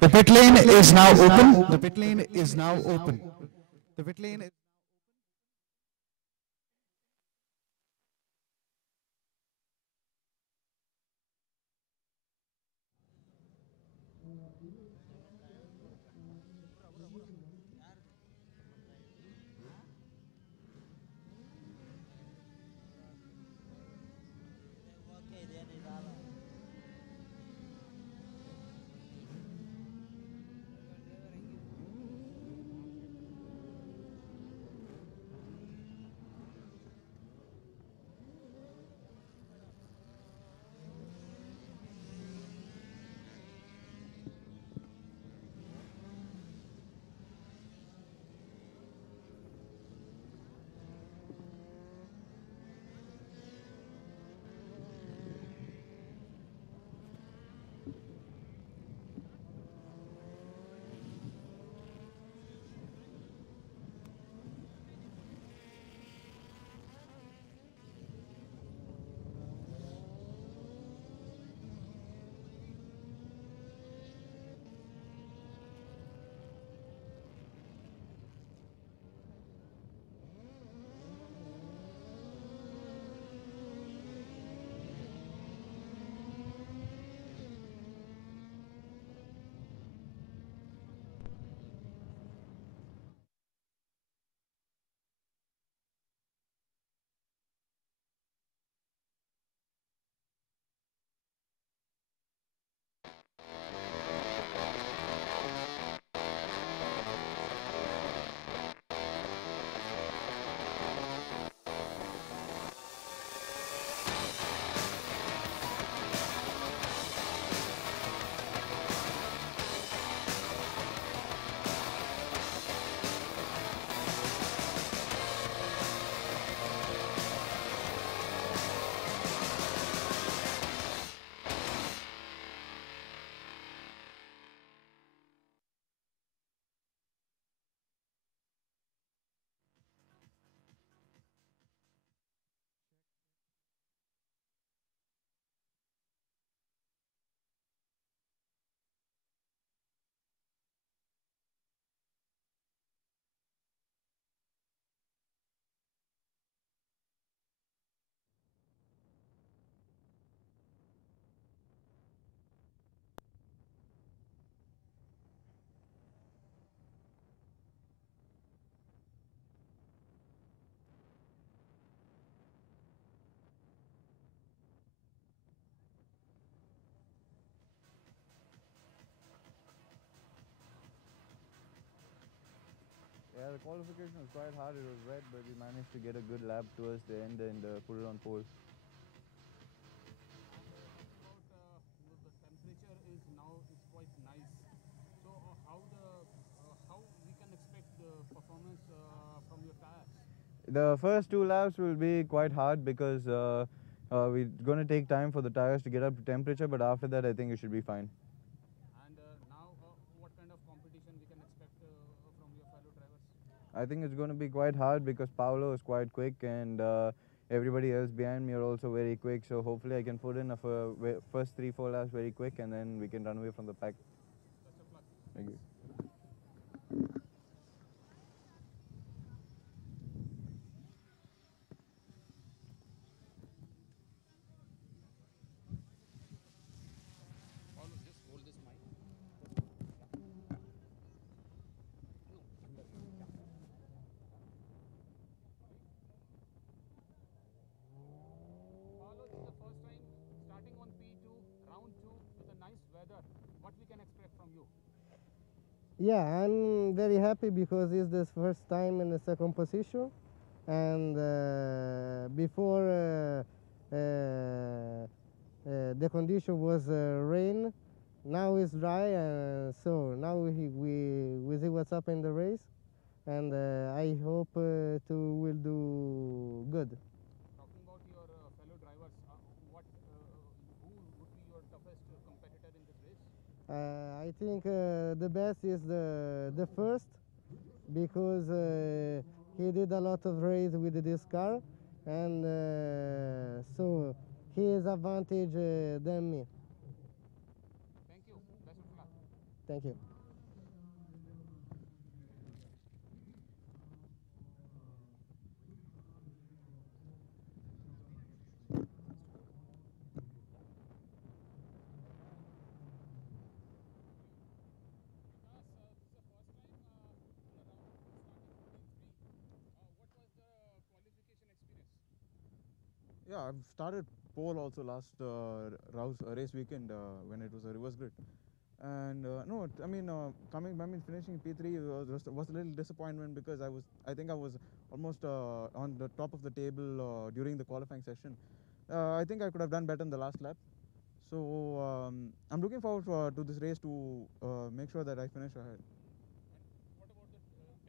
The pit lane is now open. The pit lane is now open. The pit lane is Yeah, the qualification was quite hard. It was wet, but we managed to get a good lap towards the end and put it on pole. The temperature is now quite nice. So how we can expect the performance from your tires? The first 2 laps will be quite hard because we're going to take time for the tires to get up to temperature, but after that I think it should be fine. And now what kind of competition we can expect from your fellow drivers? I think it's going to be quite hard because Paolo is quite quick and everybody else behind me are also very quick. So hopefully I can put in a first 3-4 laps very quick and then we can run away from the pack. Best of luck. Thank you. Paulo, just hold this mic. Paulo, this is the first time starting on P2, round 2 with a nice weather. What we can expect from you? Yeah, I'm very happy because it's the first time in the second position, and before the condition was rain, now it's dry, so now we see what's up in the race, and I hope to will do good. Talking about your fellow drivers, who would be your toughest competitor in this race? I think the best is the first because he did a lot of race with this car, and so he is advantage than me. Thank you. Best of luck. Thank you. Vikas, this is the first time on a round starting P3. What was the qualification experience? Yeah, I've started pole also last race weekend when it was a reverse grid. And no, I mean finishing P3 was a little disappointment because I think I was almost on the top of the table during the qualifying session. I think I could have done better in the last lap. So I'm looking forward to this race to make sure that I finish ahead. And what about the temperature?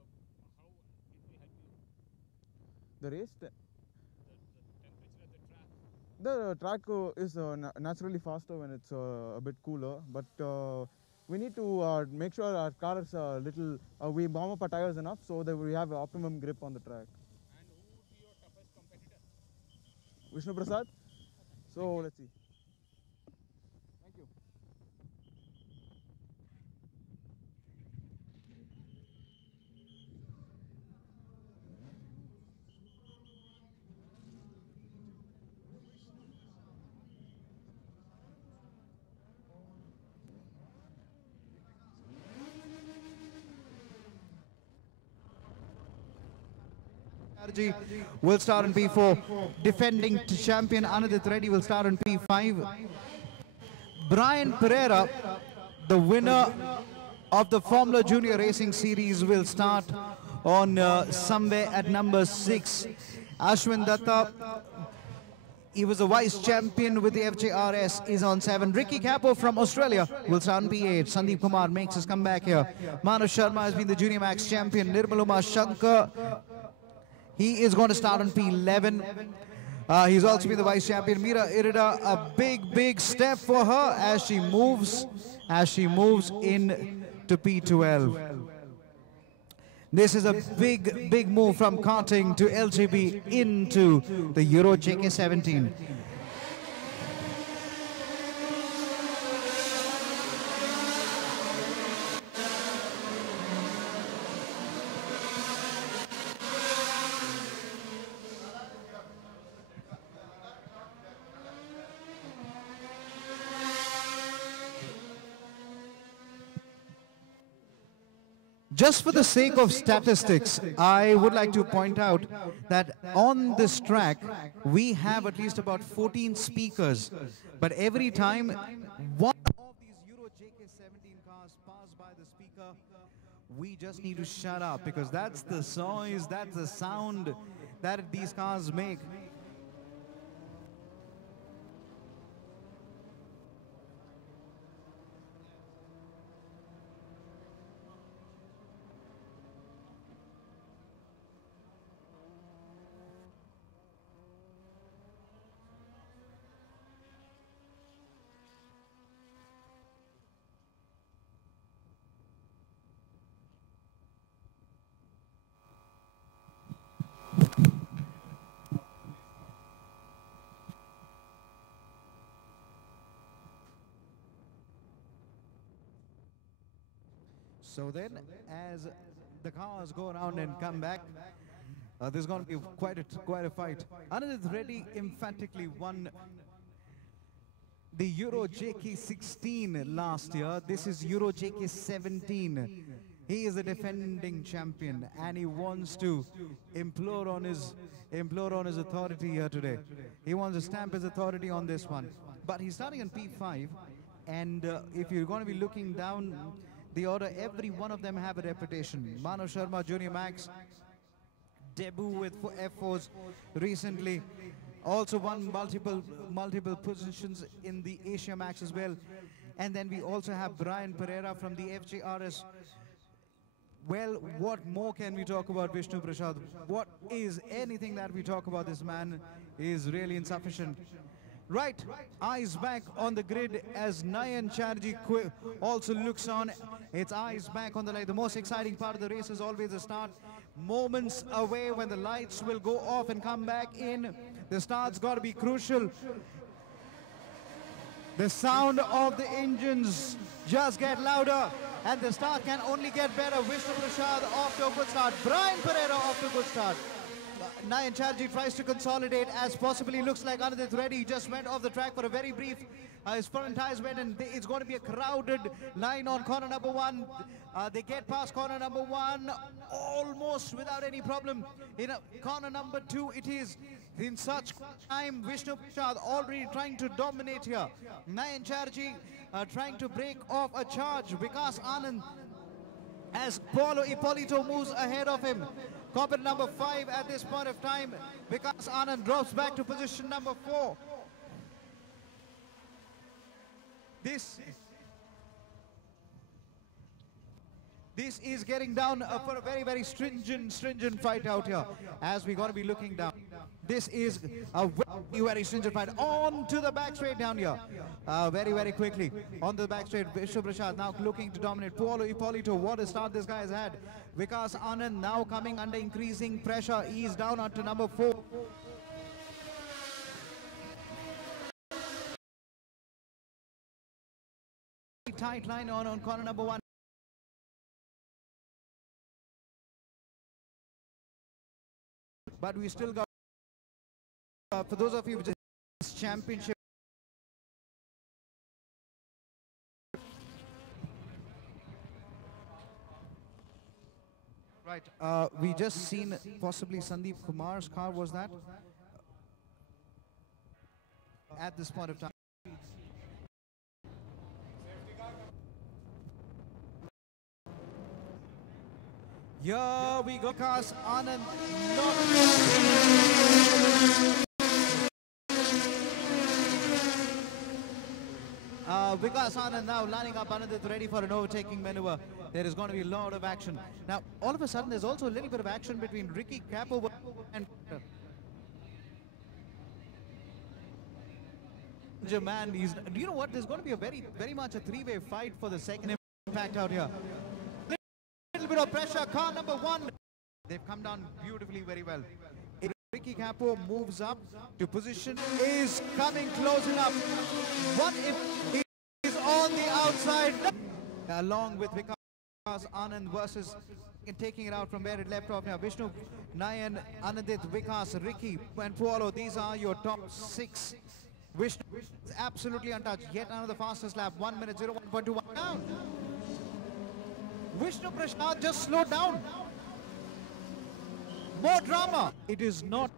How it will help you? The race, The temperature at the track. the track is naturally faster when it's a bit cooler, but we need to make sure our car is a little, we warm up our tires enough so that we have optimum grip on the track. And who would be your toughest competitor? Vishnu Prasad. So let's see. Thank you. Will start on P4. Defending champion Anadit Reddy will start on P5. Brian Pereira, the winner of the Formula Junior Racing Series, will start on somewhere at number 6. Ashwin Datta, he was a vice champion with the FJRS, is on 7. Ricky Capo from Australia will start on P8. Sandeep Kumar makes his comeback here. Manu Sharma has been the Junior Max champion. Nirmaluma Shankar, he is going to start on P11. He's also been the vice champion. Meera Irida, a big step for her as she moves in to P12. This is a big move from karting to LGB into the Euro JK17. Just for the sake of statistics, I would like to point out that on this track, we have at least about 14 speakers. But every time one of these Euro JK17 cars pass by the speaker, we just need to shut up, because that's the noise, that's the sound that these cars make. So then, as the cars go around and come back, there's going to be quite a fight. Anandit Reddy emphatically won the Euro JK16 last year. This is Euro JK17. He is the defending champion, and he wants to implore on his authority here today. He wants to stamp his authority on this one. But he's starting on P5, and if you're going to be looking down the order, every one of them have a reputation. Manav Sharma, Junior Max, debut with F4s recently. Also won multiple positions in the Asia Max as well. And then we also have Brian Pereira from the FJRS. Well, what more can we talk about Vishnu Prasad? What is anything that we talk about this man is really insufficient. Right, eyes back on the grid as Nayan Chatterjee also looks on. It's eyes back on the light. The most exciting part of the race is always the start. Moments away when the lights will go off and come back in. The start's got to be crucial. The sound of the engines just get louder, and the start can only get better. Vishnu Prasad off to a good start. Brian Pereira off to a good start. Nayan Chatterjee tries to consolidate, as possibly looks like Anandit Reddy just went off the track for a very brief. His front tires went, and it's going to be a crowded line on corner number 1. They get past corner number 1 almost without any problem. In corner number 2, it is in such time. Vishnu Prasad already trying to dominate here. Nayan Chatterjee trying to break off a charge. Vikas Anand, as Paulo Ippolito moves ahead of him. Cockpit number 5 at this point of time. Vikas Anand drops back to position number 4. This is getting down for a very stringent fight out here, as we're going to be looking down. This is a very stringent fight. On to the back straight down here. Very quickly. On the back straight, Vishnu Prasad now looking to dominate. Paulo Ippolito, what a start this guy has had. Vikas Anand now coming under increasing pressure. He's down onto number 4. Tight line on corner number 1. But we still got, for those of you with this championship, right, we just seen possibly Sandeep Kumar's car, was that? At this point of time. Here we go, Vikas Anand. Vikas Anand now lining up Anandit ready for an overtaking maneuver. There is going to be a lot of action. Now, all of a sudden, there's also a little bit of action between Ricky Capo and man. Do you know what? There's going to be a very much a three-way fight for the second impact out here. Little bit of pressure. Car number 1. They've come down beautifully, very well. Ricky Capo moves up to position. Is coming close enough. What if he is on the outside? Along with Vikas Anand versus taking it out from where it left off now. Vishnu, Nayan, Anandit, Vikas, Ricky, and Paulo. These are your top 6. Vishnu is absolutely untouched. Yet another fastest lap. 1 minute 01.21 down. Vishnu Prasad just slowed down. More drama. It is not.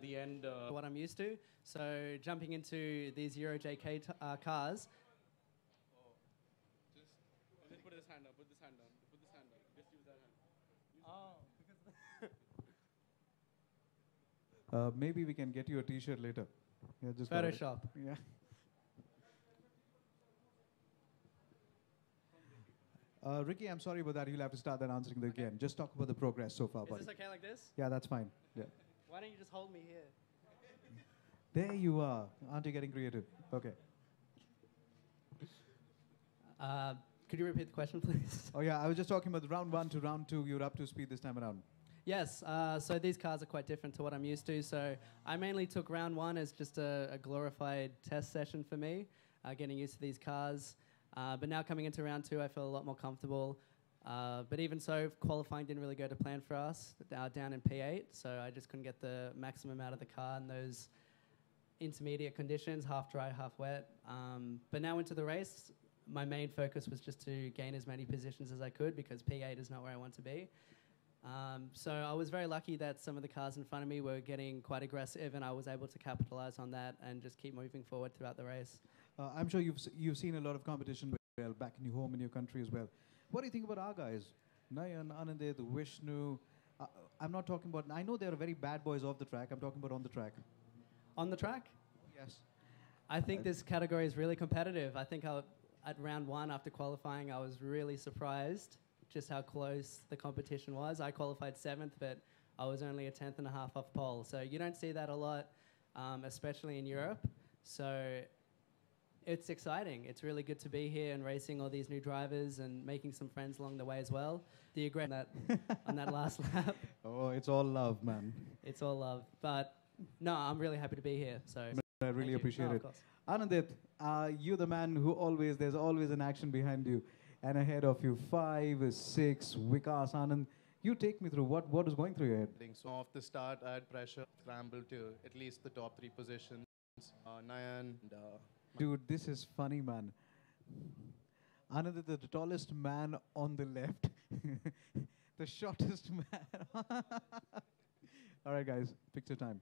the end what I'm used to. So jumping into these Euro JK cars. Just put this hand up. Put this hand down. Put this hand up. Just use that hand. Maybe we can get you a T-shirt later. Yeah, just Photoshop. Yeah. Ricky, I'm sorry about that. You'll have to start that answering again. Just talk about the progress so far, Is buddy. this okay like this? Yeah, that's fine. Yeah. Why don't you just hold me here? There you are. Aren't you getting creative? Okay. Could you repeat the question, please? Oh yeah, I was just talking about round 1 to round 2. You're up to speed this time around. Yes, so these cars are quite different to what I'm used to. So I mainly took round 1 as just a glorified test session for me, getting used to these cars. But now coming into round 2, I feel a lot more comfortable. But even so, qualifying didn't really go to plan for us, down in P8. So I just couldn't get the maximum out of the car in those intermediate conditions, half dry, half wet. But now into the race, my main focus was just to gain as many positions as I could because P8 is not where I want to be. So I was very lucky that some of the cars in front of me were getting quite aggressive and I was able to capitalize on that and just keep moving forward throughout the race. I'm sure you've seen a lot of competition well, back in your home, in your country as well. What do you think about our guys? Nayan, Anandit, Vishnu. I'm not talking about... I know they're very bad boys off the track. I'm talking about on the track. On the track? Yes. I think this category is really competitive. I think at round 1 after qualifying, I was really surprised just how close the competition was. I qualified 7th, but I was only a 10th and a half off pole. So you don't see that a lot, especially in Europe. So it's exciting. It's really good to be here and racing all these new drivers and making some friends along the way as well. Do you agree on that last lap? Oh, it's all love, man. It's all love. But no, I'm really happy to be here. So I really appreciate it. Of course. Anandit, you're the man who there's always an action behind you. And ahead of you, 5, 6, Vikas, Anand. You take me through what is going through your head. So off the start, I had pressure, scramble to at least the top 3 positions. Nayan, and, Dude, this is funny, man. Anandit, the tallest man on the left. The shortest man. All right, guys, picture time.